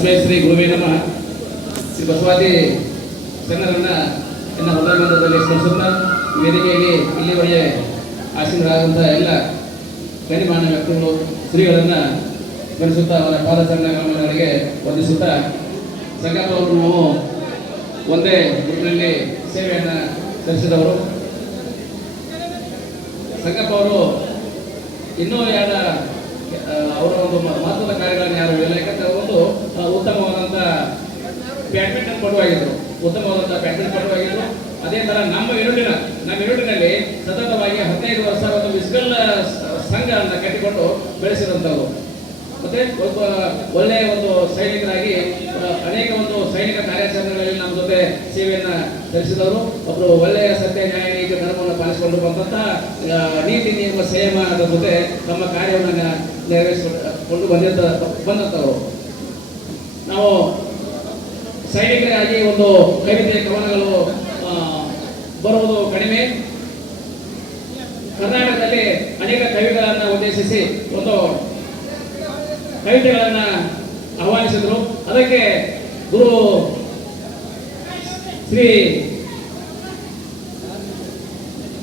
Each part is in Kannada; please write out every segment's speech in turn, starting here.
ತಸ್ಮೈ ಶ್ರೀ ಗುರುವೇ ನಮಃ. ಶ್ರೀ ಬಸವಾದಿ ಶರಣರನ್ನ ಎನ್ನ ಹೃದಯಮಂದಿರದಲ್ಲಿ ಸ್ಮರಿಸುತ್ತಾ ವೇದಿಕೆಯಲ್ಲಿ ಇಲ್ಲಿವರೆಗೆ ಆಸೀನರಾದಂತಹ ಎಲ್ಲ ಗಣ್ಯಮಾನ್ಯ ವ್ಯಕ್ತಿಗಳು ಶ್ರೀಗಳನ್ನು ಸ್ಮರಿಸುತ್ತಾ ಅವರ ಪಾದಚರಣೆಗಳಿಗೆ ವಂದಿಸುತ್ತಾ ಸಂಗಪ್ಪ ಅವರು ನಾವು ಒಂದೇ ಗುರುವಿನಲ್ಲಿ ಸೇವೆಯನ್ನು ಸಲ್ಲಿಸಿದವರು. ಸಂಗಪ್ಪ ಅವರು ಇನ್ನೂ ಅವರ ಒಂದು ಮಹತ್ವದ ಕಾರ್ಯಗಳನ್ನು ಯಾರು ಹೇಳಿಲ್ಲ. ಯಾಕಂದ್ರೆ ಒಂದು ಉತ್ತಮವಾದಂಥ ಬ್ಯಾಡ್ಮಿಂಟನ್ ಪಟುವಾಗಿದ್ದರು, ಅದೇ ಥರ ನಮ್ಮ ಯೂನಿಟಿನಲ್ಲಿ ಸತತವಾಗಿ 15 ವರ್ಷ ಒಂದು ವಿಸ್ಕಲ್ ಸಂಘ ಅಂತ ಕಟ್ಟಿಕೊಂಡು ಬೆಳೆಸಿದಂಥವ್ರು. ಮತ್ತೆ ಒಳ್ಳೆಯ ಒಂದು ಸೈನಿಕರಾಗಿ ಅನೇಕ ಒಂದು ಸೈನಿಕ ಕಾರ್ಯಾಚರಣೆಗಳಲ್ಲಿ ನಮ್ಮ ಜೊತೆ ಸೇವೆಯನ್ನು ಸಲ್ಲಿಸಿದವರು. ಒಬ್ಬರು ಒಳ್ಳೆಯ ಸತ್ಯ ನ್ಯಾಯ ನೀತಿ ಧರ್ಮವನ್ನು ಪಾಲಿಸಿಕೊಂಡು ಬಂದಂತಹ ನೀತಿ ನಿಯಮ ಸಂಯಮದ ಜೊತೆ ತಮ್ಮ ಕಾರ್ಯವನ್ನು ನೆರವೇರಿಸಿಕೊಂಡು ಬಂದಂಥವರು. ನಾವು ಸೈನಿಕರಾಗಿ ಒಂದು ಕವಿತೆ ಕವನಗಳು ಬರುವುದು ಕಡಿಮೆ. ಕರ್ನಾಟಕದಲ್ಲಿ ಅನೇಕ ಕವಿಗಳನ್ನು ಉದ್ದೇಶಿಸಿ ಒಂದು ಕವಿತೆಗಳನ್ನು ಆಹ್ವಾನಿಸಿದರು. ಅದಕ್ಕೆ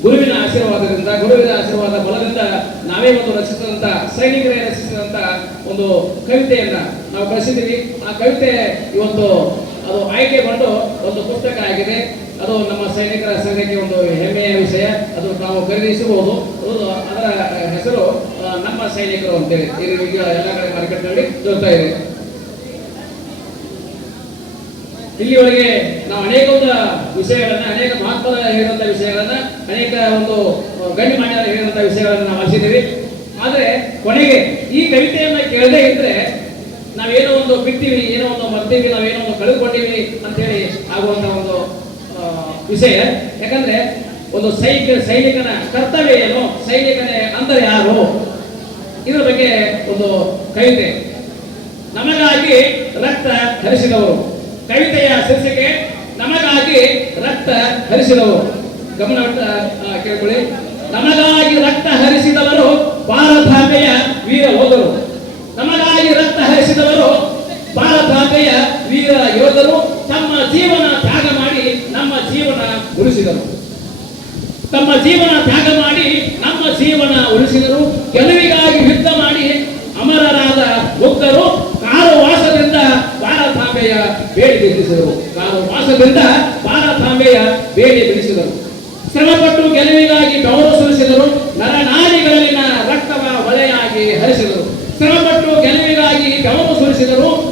ಗುರುವಿನ ಆಶೀರ್ವಾದ ಬಲದಿಂದ ನಾವೇ ಒಂದು ರಚಿಸಿದಂತ ಸೈನಿಕರೇ ರಚಿಸಿದಂತ ಒಂದು ಕವಿತೆಯನ್ನ ನಾವು ಕಳಿಸಿದ್ದೀವಿ. ಆ ಕವಿತೆ ಇವತ್ತು ಅದು ಆಯ್ಕೆಗೊಂಡು ಒಂದು ಪುಸ್ತಕ ಆಗಿದೆ. ಅದು ನಮ್ಮ ಸೈನಿಕರ ಸಂಘಕ್ಕೆ ಒಂದು ಹೆಮ್ಮೆಯ ವಿಷಯ. ಅದು ನಾವು ಖರೀದಿಸಬಹುದು. ಅದರ ಹೆಸರು ನಮ್ಮ ಸೈನಿಕರು ಅಂತೇಳಿ ಈಗ ಎಲ್ಲ ಕಡೆ ಮಾರ್ಕೆಟ್ನಲ್ಲಿ ದೊರೆತಾ ಇದೆ. ಇಲ್ಲಿವರೆಗೆ ನಾವು ಅನೇಕ ವಿಷಯಗಳನ್ನ, ಅನೇಕ ಮಹತ್ವದ ಹೇಳಿದಂಥ ವಿಷಯಗಳನ್ನ, ಅನೇಕ ಒಂದು ಗಣ್ಯಮಾನ್ಯರ ಹೇಳಿದಂಥ ವಿಷಯಗಳನ್ನ ನಾವು ಆಲಿಸಿದ್ದೀವಿ. ಆದರೆ ಕೊನೆಗೆ ಈ ಕವಿತೆಯನ್ನ ಕೇಳದೇ ಇದ್ರೆ ನಾವೇನೋ ಒಂದು ಬಿಡ್ತೀವಿ, ಏನೋ ಒಂದು ಮರ್ತೀವಿ, ನಾವೇನೋ ಒಂದು ಕಳೆದುಕೊಂಡಿವಿ ಅಂತೇಳಿ ಆಗುವಂತ ಒಂದು ವಿಷಯ. ಯಾಕಂದ್ರೆ ಒಂದು ಸೈನಿಕನ ಕರ್ತವ್ಯ ಏನು, ಸೈನಿಕನೇ ಅಂದರೆ ಯಾರು, ಇದರ ಬಗ್ಗೆ ಒಂದು ಕವಿತೆ. ನಮಗಾಗಿ ರಕ್ತ ಹರಿಸಿದವರು. ಕವಿತೆಯ ಶೀರ್ಷಿಕೆ ನಮಗಾಗಿ ರಕ್ತ ಹರಿಸಿದವರು. ಗಮನ ಕೇಳ್ಕೊಳ್ಳಿ. ನಮಗಾಗಿ ರಕ್ತ ಹರಿಸಿದವರು ಭಾರತಾಂಬೆಯ ವೀರ ಯೋಧರು. ನಮಗಾಗಿ ರಕ್ತ ಹರಿಸಿದವರು ಭಾರತಾಂಬೆಯ ವೀರ ಯೋಧರು. ತಮ್ಮ ಜೀವನ ತ್ಯಾಗ ಮಾಡಿ ನಮ್ಮ ಜೀವನ ಉಳಿಸಿದರು. ಗೆಲುವಿಗಾಗಿ ಯುದ್ಧ ಮಾಡಿ ಅಮರರಾದ ಮುಗ್ಧರು. ಕಾರುವಾಸದಿಂದ ಭಾರತಾಂಬೆಯ ಬೇಡಿ ಬಿಡಿಸಿದರು. ಶ್ರಮಪಟ್ಟು ಗೆಲುವಿಗಾಗಿ ಬೆವರು ಸುರಿಸಿದರು. ನರನಾಡಿಗಳಲ್ಲಿನ ರಕ್ತವ ಹೊಳೆಯಾಗಿ ಹರಿಸಿದರು.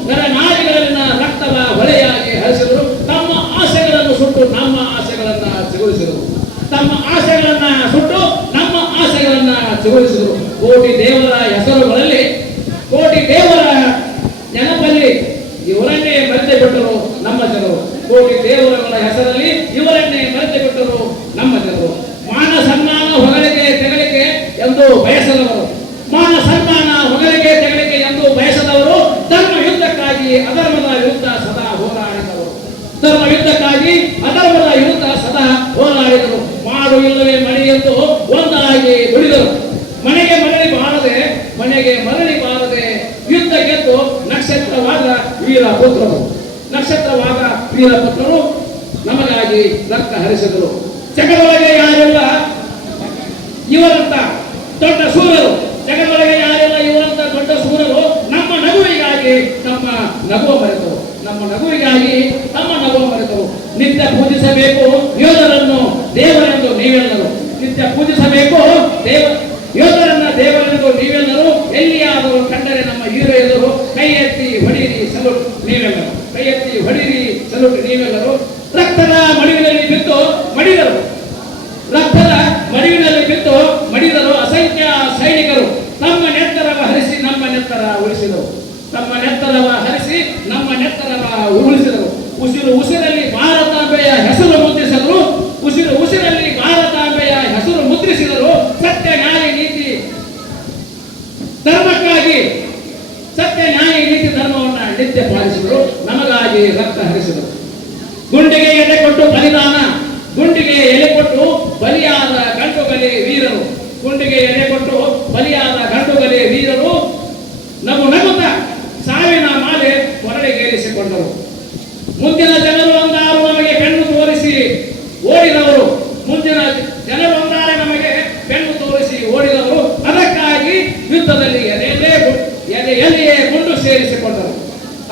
ನರನಾಡಿಗಳಲ್ಲಿನ ರಕ್ತವ ಹೊಳೆಯಾಗಿ ಹರಿಸಿದರು. ತಮ್ಮ ಆಸೆಗಳನ್ನು ಸುಟ್ಟು ನಮ್ಮ ಆಸೆಗಳನ್ನ ಚಿಗುರಿಸಿದರು. ಕೋಟಿ ದೇವರ ಹೆಸರುಗಳಲ್ಲಿ, ಕೋಟಿ ದೇವರ ನೆನಪಲ್ಲಿ ಇವರನ್ನೇ ಮರೆತು ಬಿಟ್ಟರು ನಮ್ಮ ಜನರು. ಕೋಟಿ ದೇವರುಗಳ ಹೆಸರಲ್ಲಿ ಇವರನ್ನೇ ಮರೆತು ಬಿಟ್ಟರು ನಮ್ಮ ಜನರು. ಮಾನ ಸನ್ಮಾನ ಹೊಗಳಿಕೆ ತೆಗಳಿಕೆ ಎಂದು ಬಯಸದವರು. ಧರ್ಮ ಯುದ್ಧಕ್ಕಾಗಿ ಅಧರ್ಮದ ವಿರುದ್ಧ ಸದಾ ಮಾಡು ಇಲ್ಲವೇ ಮಣಿ ಎಂದು ಒಂದಾಗಿ ದುಡಿದರು. ಮನೆಗೆ ಮರಳಿ ಬಾರದೆ ಯುದ್ಧ ಗೆದ್ದು ನಕ್ಷತ್ರವಾದ ವೀರಪುತ್ರರು ನಮಗಾಗಿ ರಕ್ತ ಹರಿಸಿದರು. ಜಗದೊಳಗೆ ಯಾರೆಲ್ಲ ಇವರಂತ ದೊಡ್ಡ ಸೂರರು, ನಮ್ಮ ನಗುವಿಗಾಗಿ ತಮ್ಮ ನಗುವ ಮರೆತರು. ನಿತ್ಯ ಪೂಜಿಸಬೇಕು ಯೋಧರನ್ನು ದೇವರೆಂದು ನೀವೆಲ್ಲರೂ. ಎಲ್ಲಿಯಾದರೂ ಕಂಡರೆ ನಮ್ಮ ಹೀರೋಯರು ಕೈ ಎತ್ತಿ ಹೊಡೀರಿ ಸಲೂಟ್ ನೀವೆಲ್ಲರೂ. ರಕ್ತದ ಮಡುವಿನಲ್ಲಿ ಬಿದ್ದು ಮಡಿದರು ಅಸಂಖ್ಯ ಸೈನಿಕರು. ತಮ್ಮ ನೆತ್ತರವ ಹರಿಸಿ ನಮ್ಮ ನೆತ್ತರ ಉಳಿಸಿದರು. ಉಸಿರಲ್ಲಿ ಭಾರತಾಂಬೆಯ ಹೆಸರು ಮುದ್ರಿಸಿದರು. ಸತ್ಯ ನ್ಯಾಯ ನೀತಿ ಧರ್ಮವನ್ನ ನಿತ್ಯ ಪಾಲಿಸಿದರು. ನಮಗಾಗಿ ರಕ್ತ ಹರಿಸಿದರು. ಗುಂಡಿಗೆ ಎಲೆ ಕೊಟ್ಟು ಬಲಿಯಾದ ಗಂಡುಗಲಿ ವೀರರು ನಗುತ್ತಾ ಸಾವಿನ ಮಾಲೆ ಕೊರಳಿಗೆ ಸೈನಿಕರು. ಮುಂದಿನ ಜನರು ಒಂದಾರು ನಮಗೆ ಬೆನ್ನು ತೋರಿಸಿ ಓಡಿದವರು, ಮುಂದಿನ ಜನರು ಒಂದಾರೆ ನಮಗೆ ಬೆನ್ನು ತೋರಿಸಿ ಓಡಿದವರು. ಅದಕ್ಕಾಗಿ ಯುದ್ಧದಲ್ಲಿ ಎದೆಯಲ್ಲಿಯೇ ಗುಂಡು ಸೇರಿಸಿಕೊಂಡರು.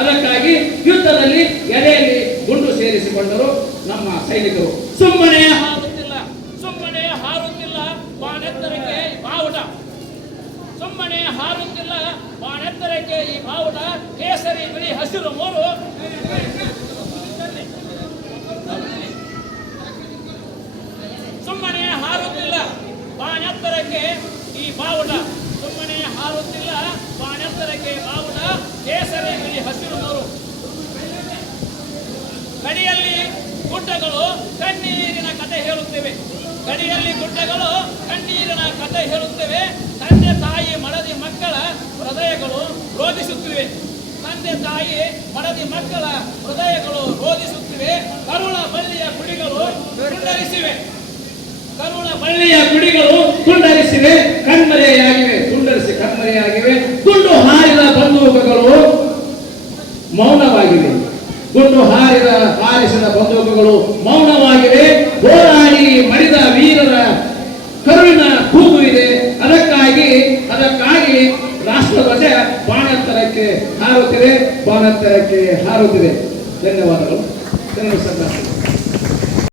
ಅದಕ್ಕಾಗಿ ಯುದ್ಧದಲ್ಲಿ ಎದೆಯಲ್ಲಿ ಗುಂಡು ಸೇರಿಸಿಕೊಂಡರು ನಮ್ಮ ಸೈನಿಕರು. ಸುಮ್ಮನೆ ಹಾರುತ್ತಿಲ್ಲ, ಸುಮ್ಮನೆ ಹಾರುತ್ತಿಲ್ಲ ಬಾನೆತ್ತರಕ್ಕೆ ಬಾವುಟ, ಸುಮ್ಮನೆ ಹಾರುತ್ತಿಲ್ಲ ಬಾನೆತ್ತರಕ್ಕೆ ಈ ಬಾವುಟ. ಕೇಸರಿ ಬಿಳಿ ಹಸಿರು ಮೂರು ಸುಮ್ಮನೆ ಹಾರುತ್ತಿಲ್ಲ ಬಾನೆತ್ತರಕ್ಕೆ ಈ ಬಾವುಟ, ಸುಮ್ಮನೆ ಹಾರುತ್ತಿಲ್ಲ ಬಾನೆತ್ತರಕ್ಕೆ ಬಾವುಟ. ಕೇಸರಿ ಬಿಳಿ ಹಸಿರು ಮೂರು. ಗಡಿಯಲ್ಲಿ ಗುಡ್ಡಗಳು ಕಣ್ಣೀರಿನ ಕತೆ ಹೇಳುತ್ತೇವೆ, ಗಡಿಯಲ್ಲಿ ಗುಡ್ಡಗಳು ಕಣ್ಣೀರಿನ ಕತೆ ಹೇಳುತ್ತೇವೆ. ತಂದೆ ತಾಯಿ ಮಡದಿ ಮಕ್ಕಳ ಹೃದಯಗಳು ರೋಧಿಸುತ್ತಿವೆ, ತಂದೆ ತಾಯಿ ಮಡದಿ ಮಕ್ಕಳ ಹೃದಯಗಳು ರೋಧಿಸುತ್ತಿವೆ. ಕರುಣ ಬಳ್ಳಿಯ ಕುಡಿಗಳು ಕುಂಡರಿಸಿವೆ, ಕರುಣ ಬಳ್ಳಿಯ ಕುಡಿಗಳು ಕುಂಡರಿಸಿವೆ, ಕಣ್ಮರೆಯಾಗಿವೆ, ಕುಂಡರಿಸಿ ಕಣ್ಮರೆಯಾಗಿವೆ. ಗುಂಡು ಹಾರಿದ ಬಂದೂಕಗಳು ಮೌನವಾಗಿವೆ, ಗುಂಡು ಹಾರಿಸಿದ ಬಂದೂಕಗಳು ಮೌನವಾಗಿವೆ. ಹೋರಾಡಿ ಮಡಿದ ವೀರರ ಕರುವಿನ ಕೂಗು ಇದೆ. ಅದಕ್ಕಾಗಿ ರಾಷ್ಟ್ರಧ್ವಜ ಬಾಣೆತ್ತರಕ್ಕೆ ಹಾರುತ್ತಿದೆ, ಬಾಣೆತ್ತರಕ್ಕೆ ಹಾರುತ್ತಿದೆ. ಧನ್ಯವಾದಗಳು.